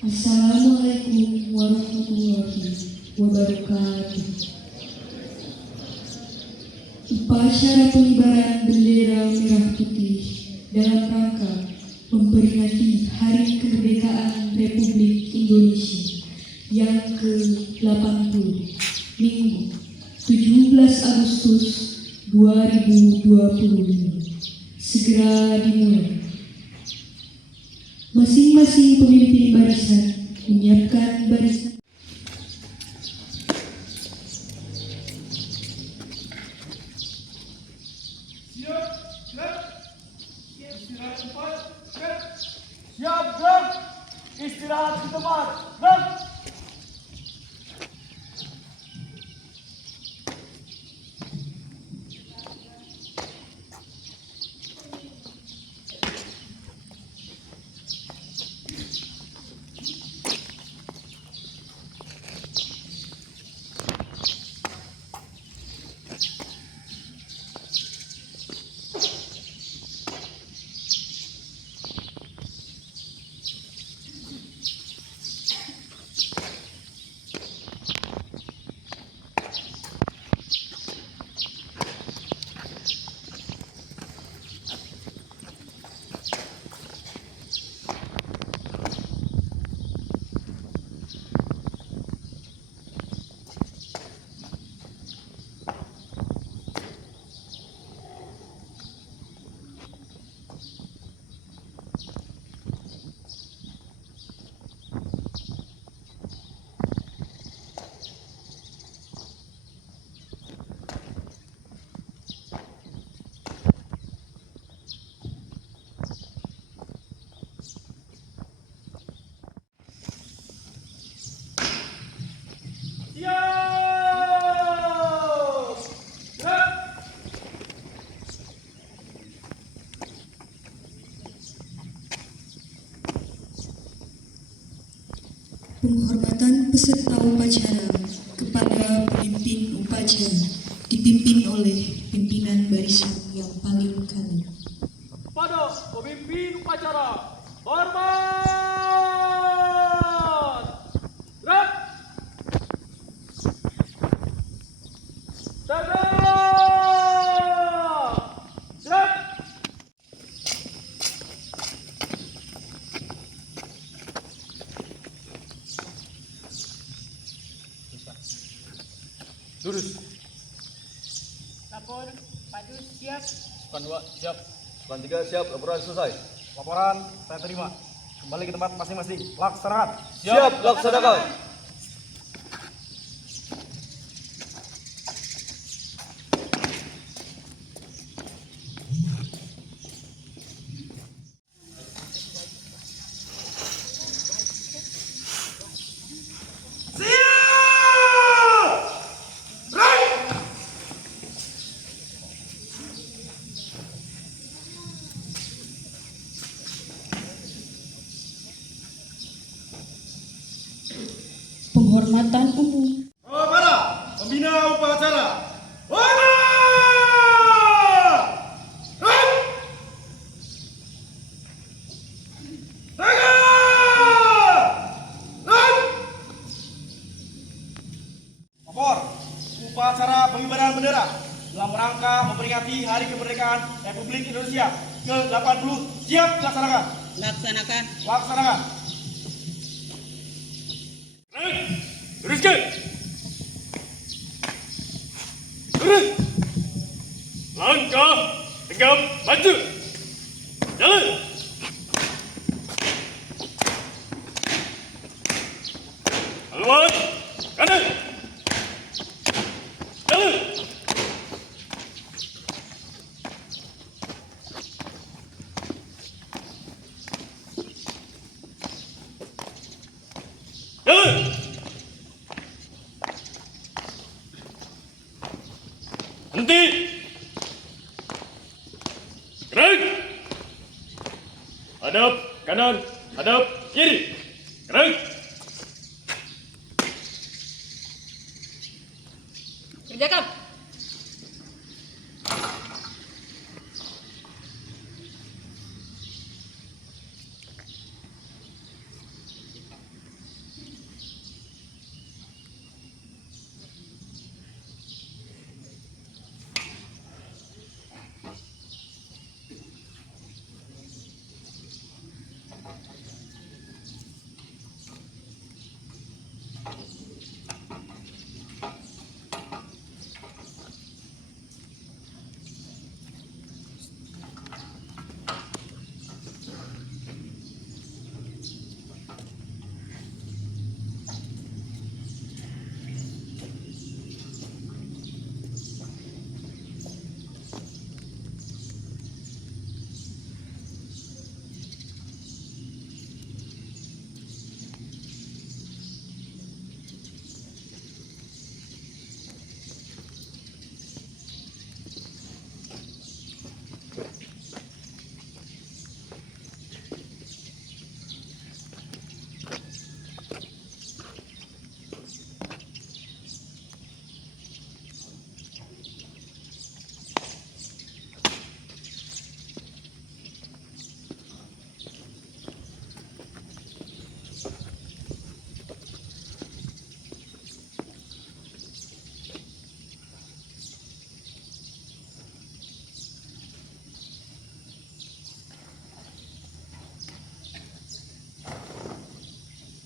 Assalamualaikum warahmatullahi wabarakatuh. Upacara pengibaran bendera merah putih dalam rangka memperingati Hari Kemerdekaan Republik Indonesia yang ke-80, Minggu 17 Agustus 2025 segera dimulai. Masing-masing pemimpin barisan menyiapkan barisan. Siap, gerak. Istirahat tempat, gerak. Siap, gerak. Istirahat di tempat, gerak. Penghormatan peserta upacara kepada pemimpin upacara dipimpin oleh pimpinan barisan yang paling kanan. Kepada pemimpin upacara, hormat. Gerak. Tegak. Gerak. Lurus. Lapor, Padu siap. Sukan 2 siap. Sukan 3 siap. Laporan selesai. Laporan saya terima. Kembali ke tempat masing-masing. Laksanakan. Siap, laksanakan. Penghormatan umum. Para pembina upacara. Hormat! Lapor, upacara pengibaran bendera dalam rangka memperingati Hari Kemerdekaan Republik Indonesia ke-80 siap dilaksanakan. Laksanakan. Laksanakan. Teruskan. Terus. Langkah tegap maju. Jalan. Haluan kanan. Jalan. Jalan. Henti. Gerak. Hadap kanan, hadap kiri. Gerak. Kerjakan.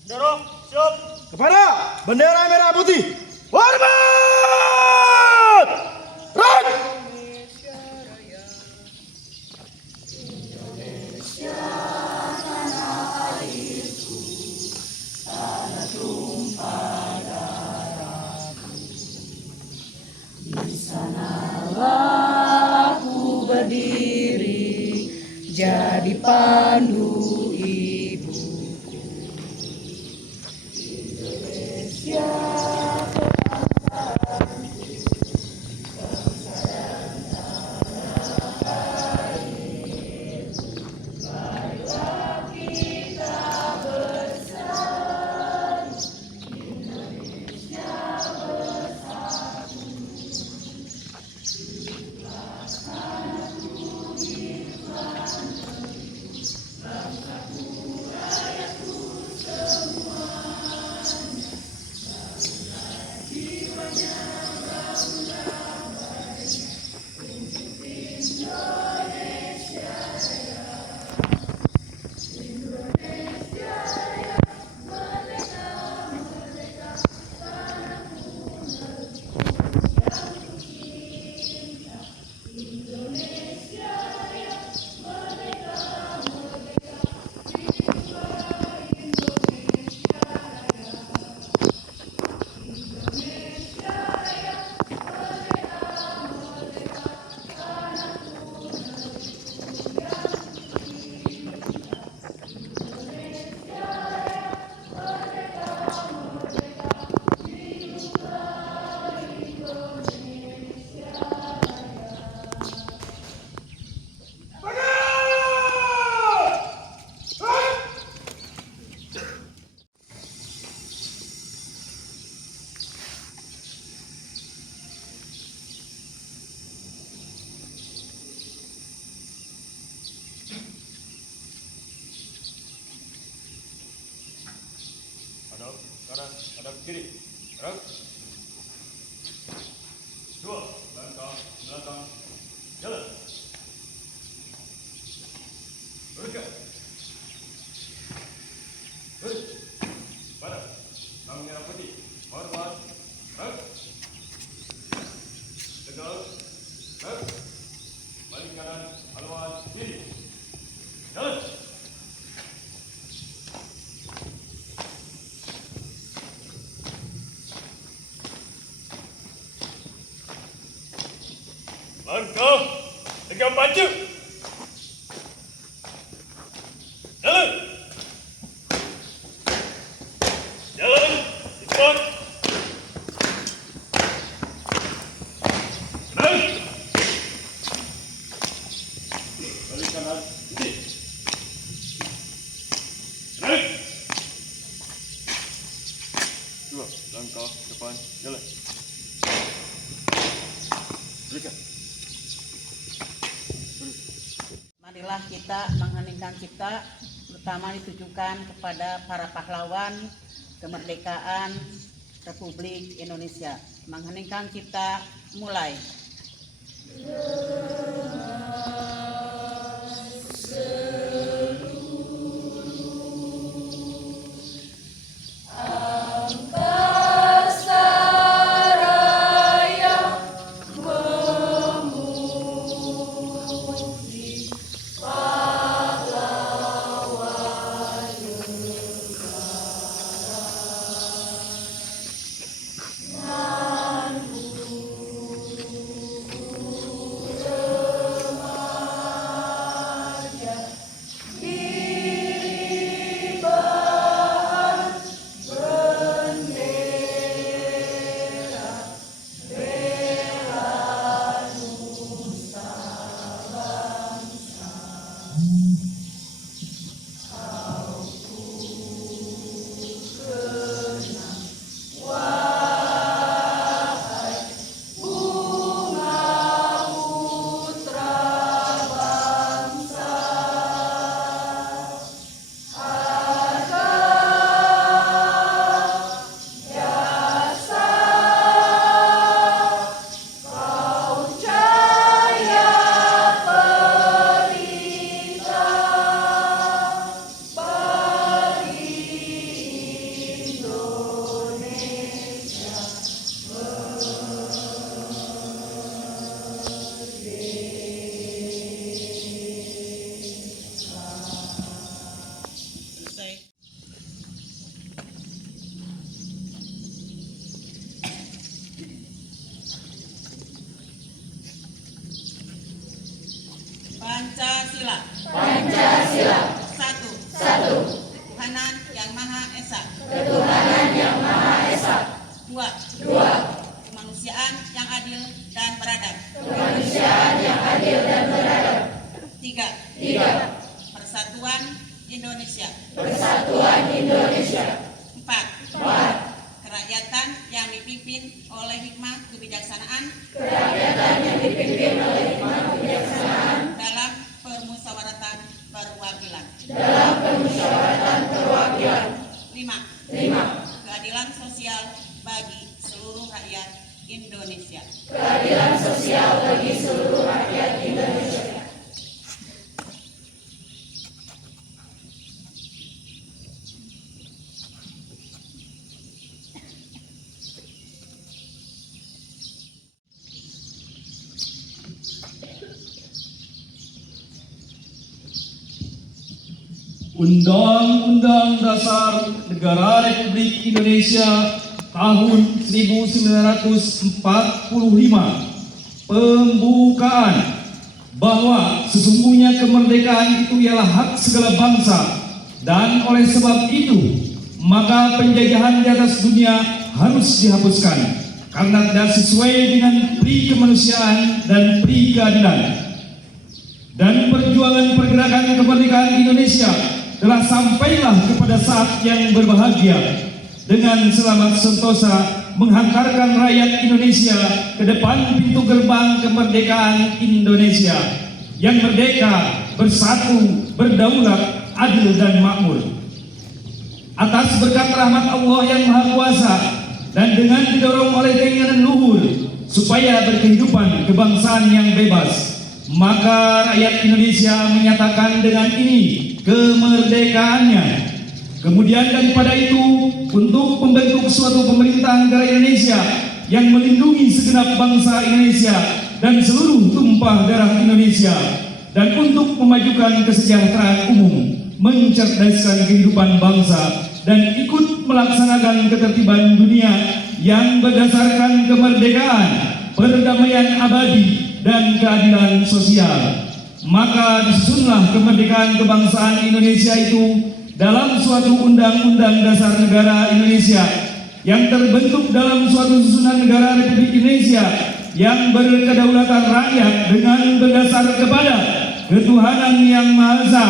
Dorong, siap. Kepada bendera merah putih. Hormat! Red! Aku berdiri jadi pandu ibu. Hadap kanan, hadap kiri. Gerak. 2 langkah belakang. Jalan. Bergerak. Bergerak. Pada. Tangan merah putih. Hormat. Gerak. Tegak. Gerak. Balik kanan, haluan kiri. Jalan. Langkah tegak maju. Jalan. Jalan cepat. Kenal. Balik kanan kiri. Kenal. 2 langkah depan. Jalan. Berikan. Marilah kita mengheningkan cipta, terutama ditujukan kepada para pahlawan kemerdekaan Republik Indonesia. Mengheningkan cipta, mulai. Dua. Kemanusiaan yang adil dan beradab. Tiga. Persatuan Indonesia. Empat. Kerakyatan yang dipimpin oleh hikmah kebijaksanaan. Dalam permusyawaratan perwakilan. Lima. Keadilan sosial bagi seluruh rakyat Indonesia. Undang-Undang Dasar Negara Republik Indonesia tahun 1945 pembukaan bahwa sesungguhnya kemerdekaan itu ialah hak segala bangsa, dan oleh sebab itu maka penjajahan di atas dunia harus dihapuskan karena tidak sesuai dengan pri kemanusiaan dan pri keadilan. Dan perjuangan pergerakan kemerdekaan Indonesia telah sampailah kepada saat yang berbahagia dengan selamat sentosa menghantarkan rakyat Indonesia ke depan pintu gerbang kemerdekaan Indonesia yang merdeka, bersatu, berdaulat, adil dan makmur. Atas berkat rahmat Allah yang Maha Kuasa dan dengan didorong oleh keinginan luhur supaya berkehidupan kebangsaan yang bebas, maka rakyat Indonesia menyatakan dengan ini kemerdekaannya. Kemudian daripada itu, untuk membentuk suatu pemerintah negara Indonesia yang melindungi segenap bangsa Indonesia dan seluruh tumpah darah Indonesia, dan untuk memajukan kesejahteraan umum, mencerdaskan kehidupan bangsa, dan ikut melaksanakan ketertiban dunia yang berdasarkan kemerdekaan, perdamaian abadi, dan keadilan sosial. Maka disusunlah kemerdekaan kebangsaan Indonesia itu dalam suatu undang-undang dasar negara Indonesia yang terbentuk dalam suatu susunan negara Republik Indonesia yang berkedaulatan rakyat dengan berdasar kepada ketuhanan yang Maha Esa,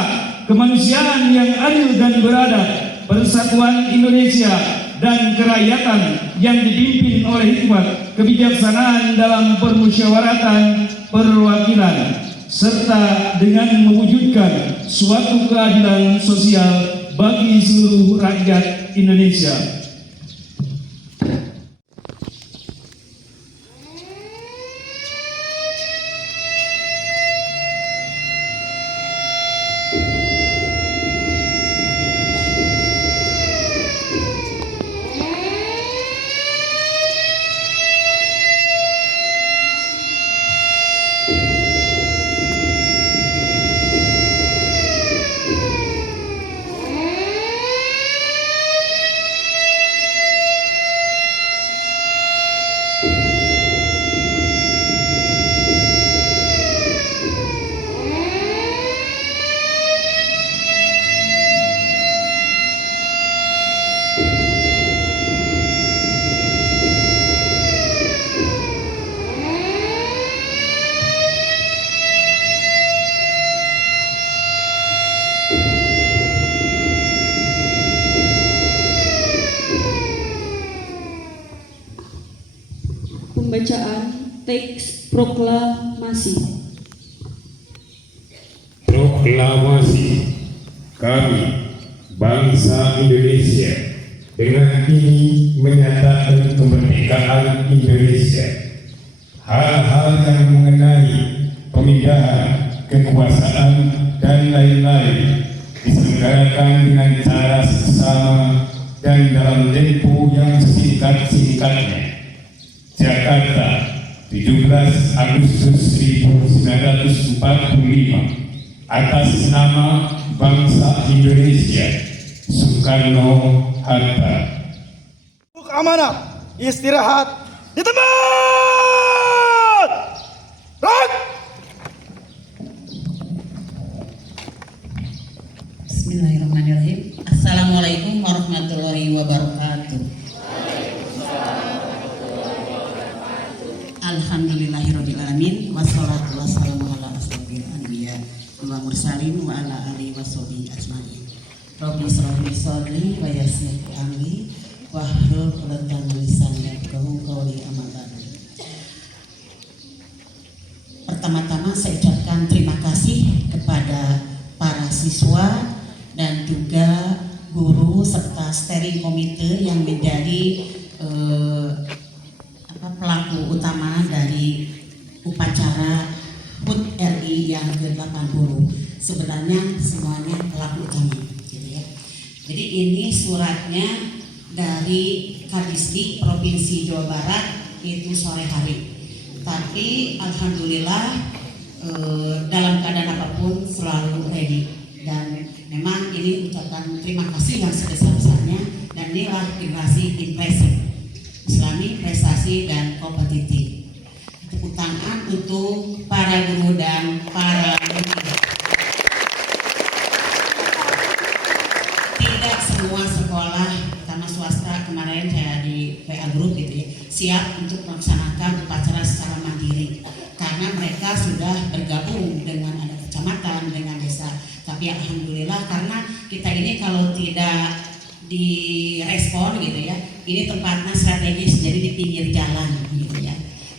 kemanusiaan yang adil dan beradab, persatuan Indonesia, dan kerakyatan yang dipimpin oleh hikmat kebijaksanaan dalam permusyawaratan perwakilan, serta dengan mewujudkan suatu keadilan sosial bagi seluruh rakyat Indonesia. Pembacaan teks proklamasi. Proklamasi kami, bangsa Indonesia, dengan ini menyatakan kemerdekaan Indonesia. Hal-hal yang mengenai pemindahan kekuasaan dan lain-lain diselenggarakan dengan cara seksama dan dalam tempo yang sesingkat-singkatnya. Jakarta, 17 Agustus 1945, atas nama bangsa Indonesia, Soekarno-Hatta. Untuk amanah, istirahat di tempat. Rock. Bismillahirrahmanirrahim. Assalamualaikum warahmatullahi wabarakatuh. mursalin wa ala alihi washabihi ajmain. Rabbi shrah li sadri wa yassir li amri wahlul 'uqdatam min lisani yafqahu qawli amma ba'du. Pertama-tama saya ucapkan terima kasih kepada para siswa dan juga guru serta steering komite yang menjadi pelaku utama dari upacara HUT RI yang ke-80. Sebenarnya semuanya pelaku utama, gitu ya. Jadi ini suratnya dari Kadisdi Provinsi Jawa Barat itu sore hari. Tapi alhamdulillah dalam keadaan apapun selalu ready, dan memang ini ucapan terima kasih yang sebesar-besarnya, dan inilah generasi impresif, Islami, prestasi dan kompetitif. Tepuk tangan untuk para guru dan para murid. Tidak semua sekolah, terutama swasta, kemarin saya di PA Group gitu ya, siap untuk melaksanakan upacara secara mandiri karena mereka sudah bergabung dengan ada kecamatan, dengan desa. Tapi alhamdulillah karena kita ini kalau tidak direspon gitu ya, ini tempatnya strategis, jadi di pinggir jalan gitu ya.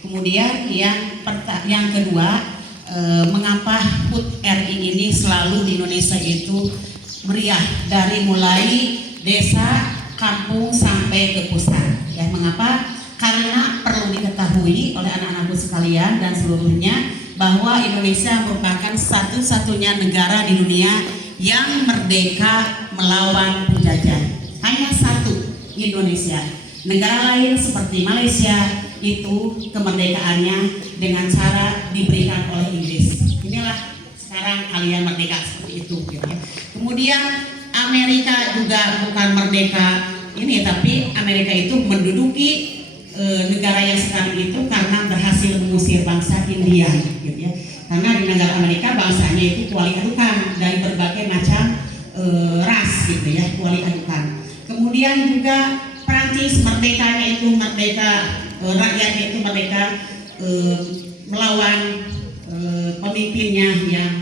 Kemudian yang kedua, mengapa HUT RI ini selalu di Indonesia itu meriah dari mulai desa, kampung sampai ke pusat ya. Mengapa? Karena perlu diketahui oleh anak-anakku sekalian dan seluruhnya bahwa Indonesia merupakan satu-satunya negara di dunia yang merdeka melawan penjajah. Hanya satu, Indonesia. Negara lain seperti Malaysia itu kemerdekaannya dengan cara diberikan oleh Inggris. Inilah sekarang kalian merdeka seperti itu gitu ya. Kemudian Amerika juga bukan merdeka ini, tapi Amerika itu menduduki negara yang sekarang itu karena berhasil mengusir bangsa India gitu ya. Karena di negara Amerika bangsanya itu kuali adukan dari berbagai macam ras gitu ya, kuali adukan. Kemudian juga Prancis merdekanya itu merdeka, rakyatnya itu merdeka melawan pemimpinnya yang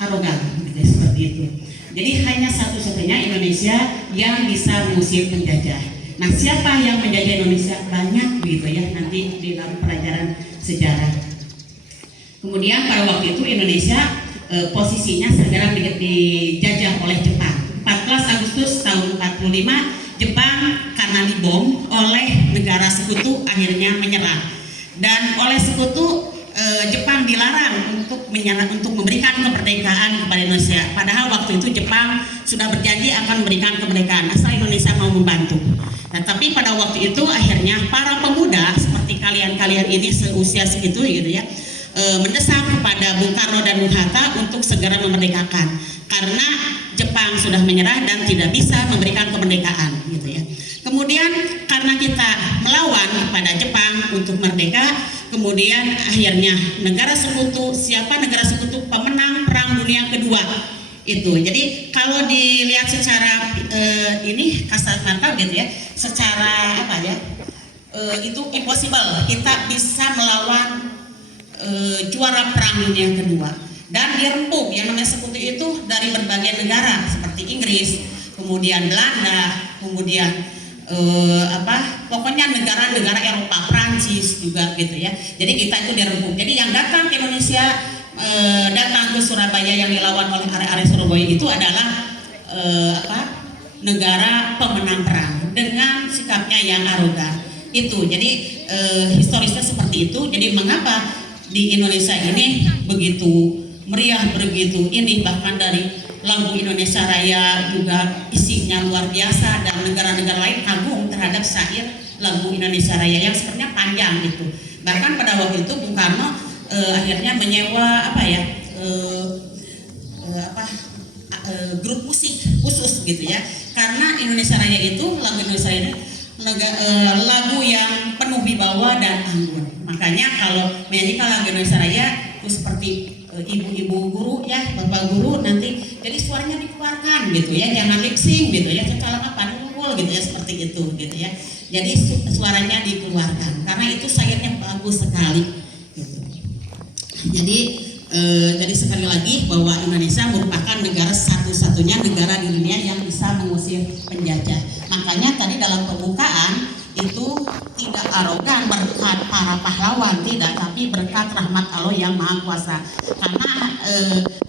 arogan gitu, seperti itu. Jadi hanya satu-satunya Indonesia yang bisa mengusir penjajah. Nah, siapa yang menjajah Indonesia? Banyak begitu ya, nanti di dalam pelajaran sejarah. Kemudian pada waktu itu Indonesia posisinya segera dijajah oleh Jepang. 14 Agustus tahun 45, Jepang karena dibom oleh negara sekutu akhirnya menyerah. Dan oleh sekutu Jepang dilarang untuk memberikan kemerdekaan kepada Indonesia. Padahal waktu itu Jepang sudah berjanji akan memberikan kemerdekaan asal Indonesia mau membantu. Nah, tapi pada waktu itu akhirnya para pemuda seperti kalian-kalian ini seusia segitu gitu ya, mendesak kepada Bung Karno dan Bung Hatta untuk segera memerdekakan karena Jepang sudah menyerah dan tidak bisa memberikan kemerdekaan gitu ya. Kemudian karena kita melawan kepada Jepang untuk merdeka, kemudian akhirnya negara sekutu, siapa negara sekutu? Pemenang Perang Dunia Kedua itu. Jadi kalau dilihat secara ini kasat mata gitu ya, secara apa ya, itu impossible kita bisa melawan juara Perang Dunia Kedua. Dan dirempuk yang namanya sekutu itu dari berbagai negara seperti Inggris, kemudian Belanda, kemudian pokoknya negara-negara Eropa, Prancis juga gitu ya. Jadi kita itu dirempuk. Jadi yang datang ke Indonesia, datang ke Surabaya yang dilawan oleh area-area Surabaya itu adalah negara pemenang perang dengan sikapnya yang arogan itu. Jadi historisnya seperti itu. Jadi mengapa di Indonesia ini begitu meriah, begitu ini, bahkan dari lagu Indonesia Raya juga isinya luar biasa, dan negara-negara lain kagum terhadap syair lagu Indonesia Raya yang sebenarnya panjang gitu. Bahkan pada waktu itu Bung Karno akhirnya menyewa grup musik khusus gitu ya, karena Indonesia Raya itu, lagu Indonesia Raya lagu yang penuh wibawa dan anggun. Makanya kalau menyanyikan lagu Indonesia Raya itu seperti ibu-ibu guru ya, bapak guru nanti jadi suaranya dikeluarkan gitu ya, jangan lip sync gitu ya, secara apa nungul gitu ya, seperti itu gitu ya. Jadi suaranya dikeluarkan karena itu syairnya bagus sekali gitu. Jadi Jadi sekali lagi bahwa Indonesia merupakan negara satu-satunya negara di dunia yang bisa mengusir penjajah. Makanya tadi dalam pembukaan itu tidak arogan berkat para pahlawan, tidak, tapi berkat rahmat Allah yang Maha Kuasa. Karena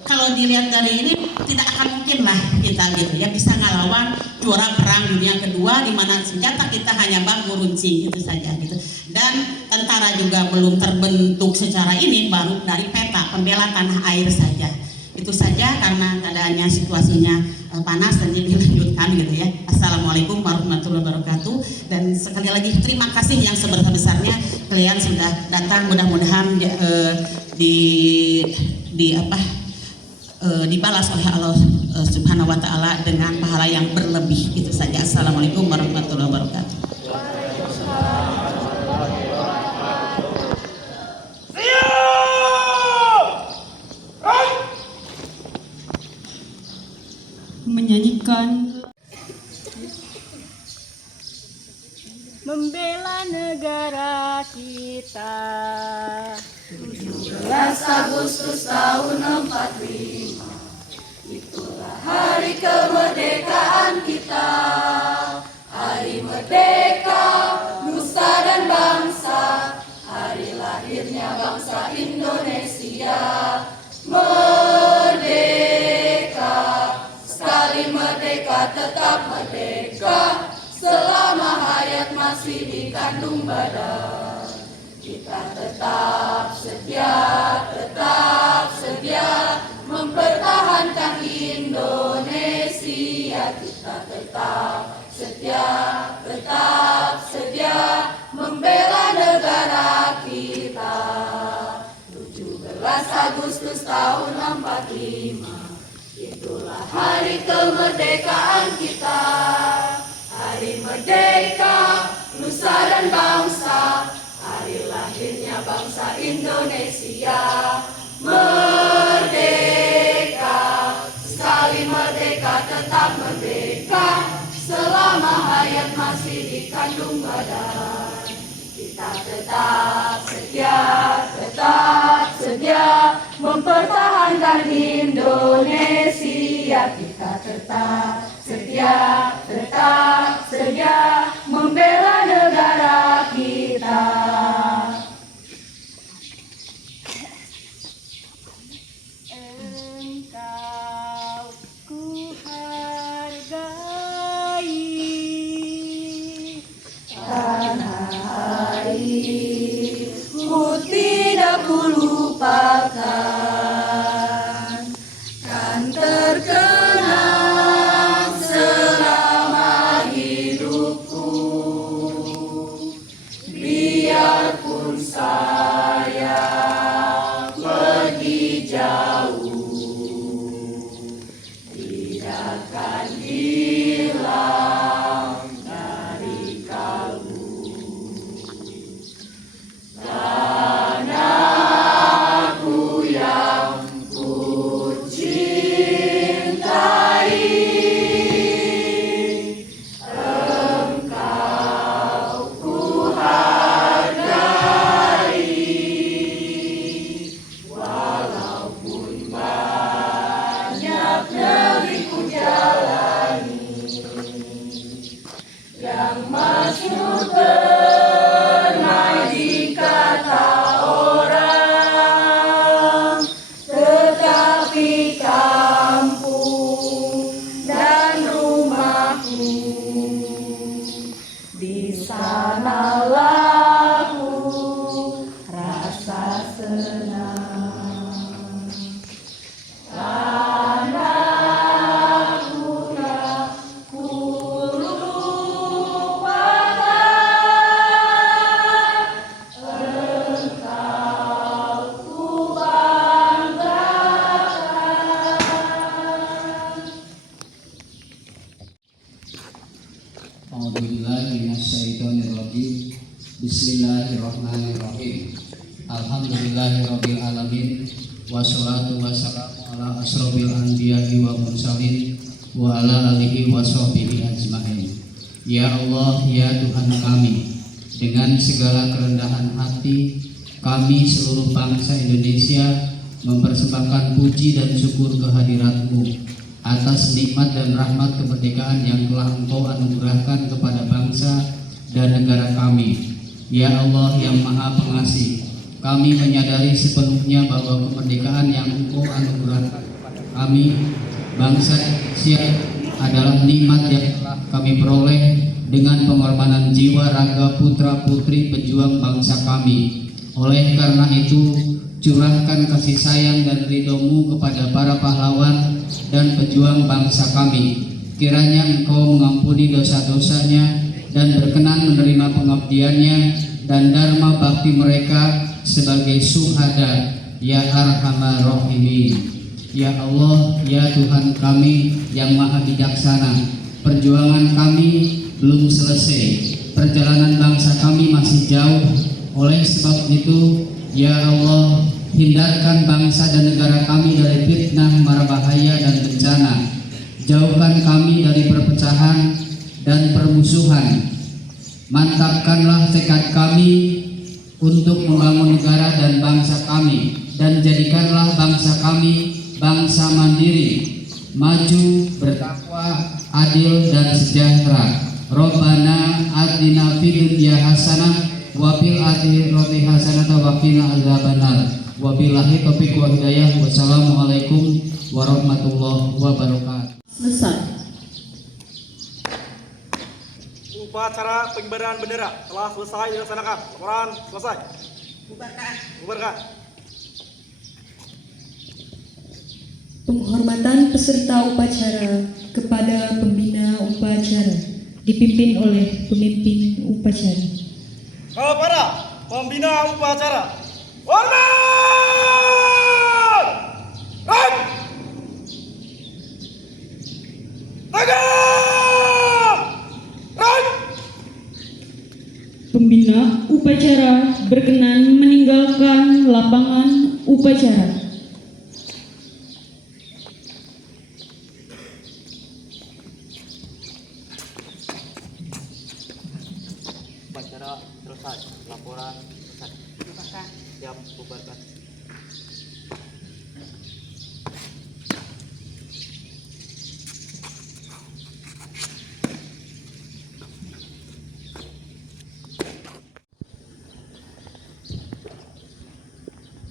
kalau dilihat dari ini tidak akan mungkin lah kita gitu ya bisa ngelawan juara perang dunia kedua di mana senjata kita hanya bambu runcing itu saja gitu. Dan tentara juga belum terbentuk secara ini, baru dari peta pembela tanah air saja. Itu saja karena keadaannya situasinya panas dan dilanjutkan gitu ya. Assalamualaikum warahmatullahi wabarakatuh. Dan sekali lagi terima kasih yang sebesar-besarnya kalian sudah datang, mudah-mudahan dibalas oleh Allah Subhanahu wa taala dengan pahala yang berlebih. Itu saja. Assalamualaikum warahmatullahi wabarakatuh. Menyanyikan Membela negara kita. 17 Agustus tahun 45, itulah hari kemerdekaan kita. Hari merdeka, nusa dan bangsa, hari lahirnya bangsa Indonesia. Merdeka, sekali merdeka tetap merdeka, selama hayat masih dikandung badan. Kita tetap setia mempertahankan Indonesia. Kita tetap setia membela negara kita. 17 Agustus tahun 45, itulah hari kemerdekaan kita. Hari merdeka, nusa dan bangsa, hari lahirnya bangsa Indonesia. Merdeka, sekali merdeka tetap merdeka, selama hayat masih dikandung badan. Kita tetap setia mempertahankan Indonesia. Kita tetap setia membela negara kita. Engkau ku hargai, Tanah air ku tidak ku lupakan, kan terkenang selama hidupku. Biarpun saya pergi jauh, tidak akan hilang dari kalbu. Tanahku yang ku cintai, engkau ku hargai. Walaupun banyak negeri ku jalani, yang masyhur pernah dikata orang, tetapi kampung dan rumahku, di sanalah ku rasa senang. Tanahku tak ku lupakan, engkau ku banggakan. A'udzubillahiminasyaitonirrajim. Bismillahirrahmanirrahim. Alhamdulillahirabbil alamin. Wassalatu wassalamu ala asrofil anbiya'i wa mursalin wa ala alihi wa sahbihi ajmain. Ya Allah, ya Tuhan kami, dengan segala kerendahan hati kami seluruh bangsa Indonesia mempersembahkan puji dan syukur kehadirat-Mu atas nikmat dan rahmat kemerdekaan yang telah Engkau anugerahkan kepada bangsa dan negara kami. Ya Allah yang Maha Pengasih, kami menyadari sepenuhnya bahwa kemerdekaan yang Engkau anugerahkan kepada kami, bangsa Indonesia, adalah nikmat yang telah kami peroleh dengan pengorbanan jiwa raga putra-putri pejuang bangsa kami. Oleh karena itu, curahkan kasih sayang dan ridho-Mu kepada para pahlawan dan pejuang bangsa kami. Kiranya Engkau mengampuni dosa-dosanya dan berkenan menerima pengabdiannya dan dharma bakti mereka sebagai syuhada, ya Arhamar Rahimin. Ya Allah, ya Tuhan kami yang Maha Bijaksana, perjuangan kami belum selesai, perjalanan bangsa kami masih jauh. Oleh sebab itu, ya Allah, hindarkan bangsa dan negara kami dari fitnah, mara bahaya dan bencana. Jauhkan kami dari perpecahan dan permusuhan. Mantapkanlah tekad kami untuk membangun negara dan bangsa kami, dan jadikanlah bangsa kami bangsa mandiri, maju, bertakwa, adil dan sejahtera. Rabbana atina fid dunya hasanah wa fil akhirati hasanah wa qina adzabannar. Wabillahi taufiq wa hidayah. Wassalamualaikum warahmatullahi wabarakatuh. Selesai. Upacara pengibaran bendera telah selesai dilaksanakan. Laporan selesai. Bubarkan. Penghormatan peserta upacara kepada pembina upacara dipimpin oleh pemimpin upacara. Kepada pembina upacara, hormat! Right! Tegak! Right! Pembina upacara berkenan meninggalkan lapangan upacara. Upacara selesai. Laporan selesai. Siap, bubarkan.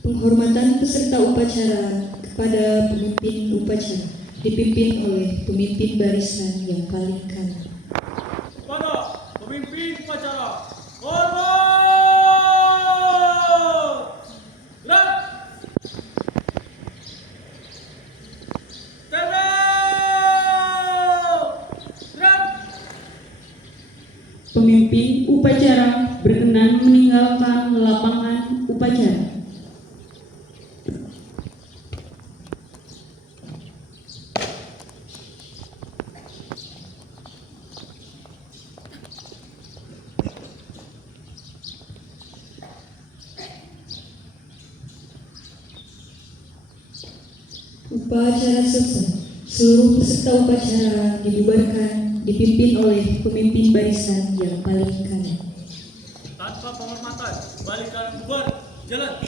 Penghormatan peserta upacara kepada pemimpin upacara dipimpin oleh pemimpin barisan yang paling kanan. Kepada pemimpin upacara, hormat! Gerak! Tegak! Gerak! Pemimpin upacara berkenan meninggalkan lapangan upacara. Upacara selesai. Seluruh peserta upacara dibubarkan dipimpin oleh pemimpin barisan yang paling kanan. Tanpa penghormatan, balikan bubar, jalan.